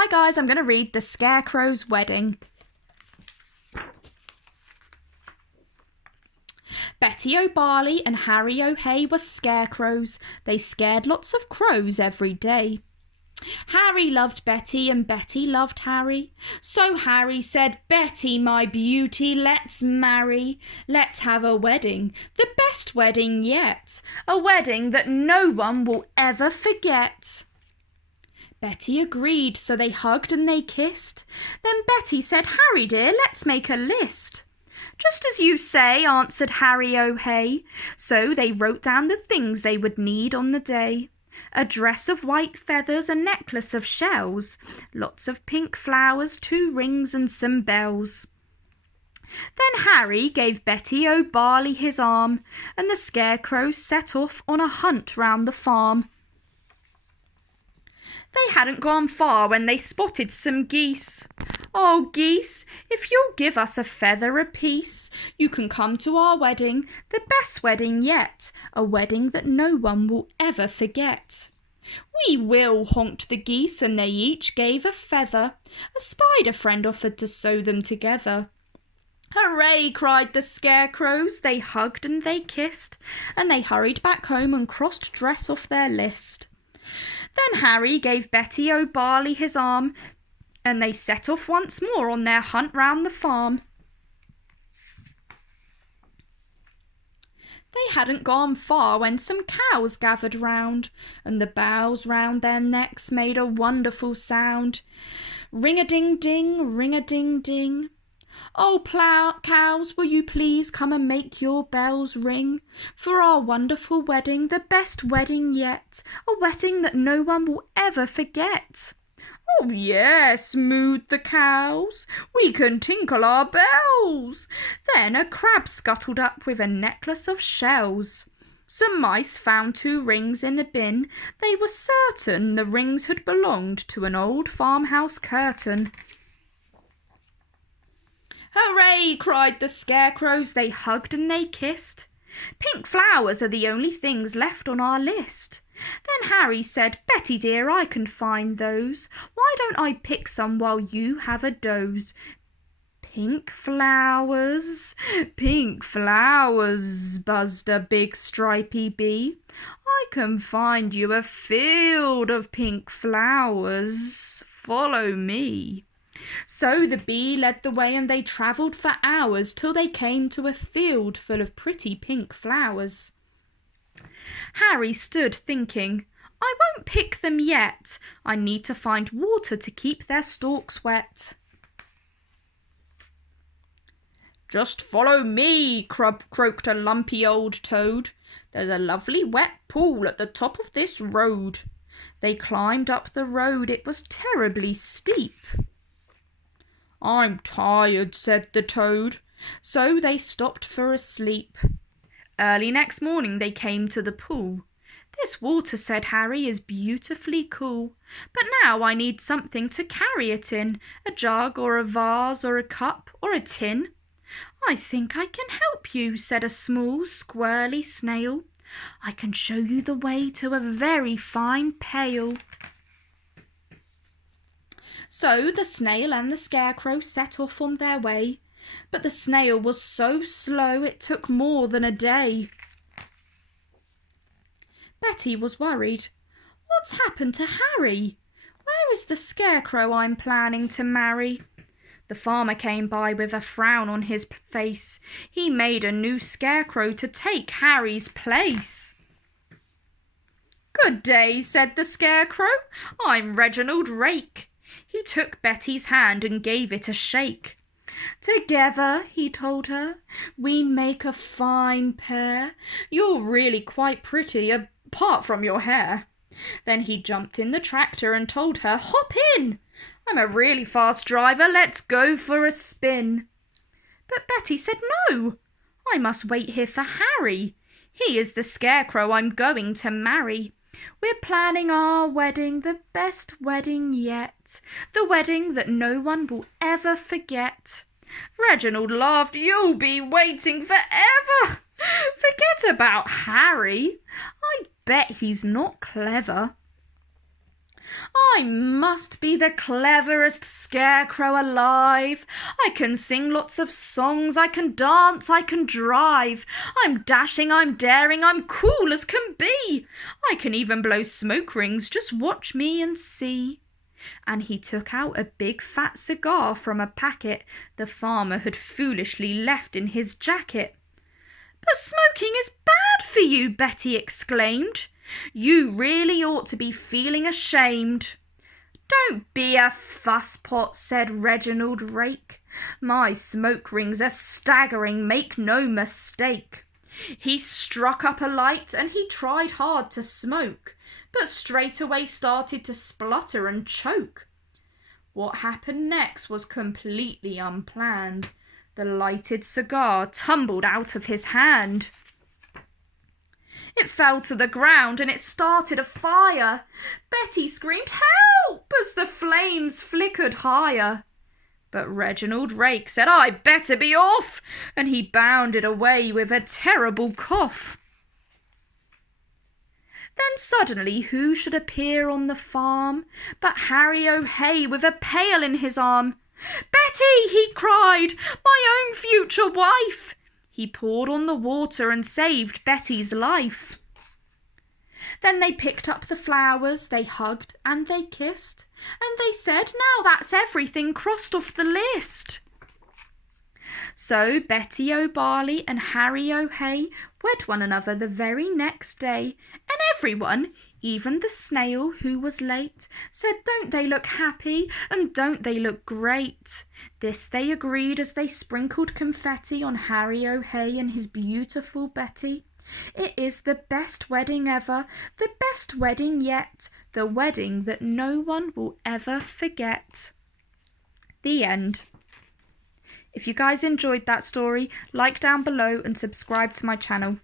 Hi guys, I'm going to read The Scarecrow's Wedding. Betty O'Barley and Harry O'Hay were scarecrows. They scared lots of crows every day. Harry loved Betty and Betty loved Harry. So Harry said, "Betty, my beauty, let's marry. Let's have a wedding, the best wedding yet. A wedding that no one will ever forget." Betty agreed, so they hugged and they kissed. Then Betty said, "Harry dear, let's make a list." "Just as you say," answered Harry O'Hay. So they wrote down the things they would need on the day. A dress of white feathers, a necklace of shells, lots of pink flowers, 2 rings and some bells. Then Harry gave Betty O'Barley his arm, and the Scarecrows set off on a hunt round the farm. They hadn't gone far when they spotted some geese. "Oh, geese, if you'll give us a feather apiece, you can come to our wedding, the best wedding yet, a wedding that no one will ever forget." "We will," honked the geese, and they each gave a feather. A spider friend offered to sew them together. "Hooray!" cried the Scarecrows. They hugged and they kissed, and they hurried back home and crossed dress off their list. Then Harry gave Betty O'Barley his arm, and they set off once more on their hunt round the farm. They hadn't gone far when some cows gathered round, and the boughs round their necks made a wonderful sound. Ring-a-ding-ding, ring-a-ding-ding. "Oh, cows, will you please come and make your bells ring for our wonderful wedding, the best wedding yet, a wedding that no one will ever forget?" "Oh, yes," mooed the cows, "we can tinkle our bells." Then a crab scuttled up with a necklace of shells. Some mice found 2 rings in the bin. They were certain the rings had belonged to an old farmhouse curtain. "Hooray!" cried the Scarecrows. They hugged and they kissed. "Pink flowers are the only things left on our list." Then Harry said, "Betty dear, I can find those. Why don't I pick some while you have a doze?" Pink flowers, buzzed a big stripy bee. "I can find you a field of pink flowers. Follow me." So the bee led the way, and they travelled for hours till they came to a field full of pretty pink flowers. Harry stood thinking, "I won't pick them yet. I need to find water to keep their stalks wet." "Just follow me," croaked a lumpy old toad. "There's a lovely wet pool at the top of this road." They climbed up the road. It was terribly steep. "I'm tired," said the toad. So they stopped for a sleep. Early next morning they came to the pool. "This water," said Harry, "is beautifully cool. But now I need something to carry it in, a jug or a vase or a cup or a tin." "I think I can help you," said a small squirrely snail. "I can show you the way to a very fine pail." So the snail and the Scarecrow set off on their way, but the snail was so slow it took more than a day. Betty was worried. "What's happened to Harry? Where is the Scarecrow I'm planning to marry?" The farmer came by with a frown on his face. He made a new Scarecrow to take Harry's place. "Good day," said the Scarecrow. "I'm Reginald Rake." He took Betty's hand and gave it a shake. "Together," he told her, "we make a fine pair. You're really quite pretty, apart from your hair." Then he jumped in the tractor and told her, "Hop in. I'm a really fast driver. Let's go for a spin." But Betty said, "No, I must wait here for Harry. He is the Scarecrow I'm going to marry. We're planning our wedding, the best wedding yet, the wedding that no one will ever forget." Reginald laughed. "You'll be waiting forever. Forget about Harry. I bet he's not clever." I must be the cleverest scarecrow alive. I can sing lots of songs, I can dance, I can drive. I'm dashing, I'm daring, I'm cool as can be. I can even blow smoke rings, just watch me and see. And he took out a big fat cigar from a packet the farmer had foolishly left in his jacket. But smoking is bad for you, Betty exclaimed. You really ought to be feeling ashamed. Don't be a fusspot, said Reginald Rake. My smoke rings are staggering, make no mistake. He struck up a light and he tried hard to smoke, but straight away started to splutter and choke. What happened next was completely unplanned. The lighted cigar tumbled out of his hand. It fell to the ground and it started a fire. Betty screamed, "Help!" as the flames flickered higher. But Reginald Rake said, "I'd better be off," and he bounded away with a terrible cough. Then suddenly who should appear on the farm but Harry O'Hay with a pail in his arm. "Betty," he cried, "my own future wife!" He poured on the water and saved Betty's life. Then they picked up the flowers, they hugged and they kissed, and they said, "Now that's everything crossed off the list." So Betty O'Barley and Harry O'Hay wed one another the very next day, and everyone, even the snail who was late, said, "Don't they look happy and don't they look great?" This they agreed as they sprinkled confetti on Harry O'Hay and his beautiful Betty. It is the best wedding ever, the best wedding yet, the wedding that no one will ever forget. The end. If you guys enjoyed that story, like down below and subscribe to my channel.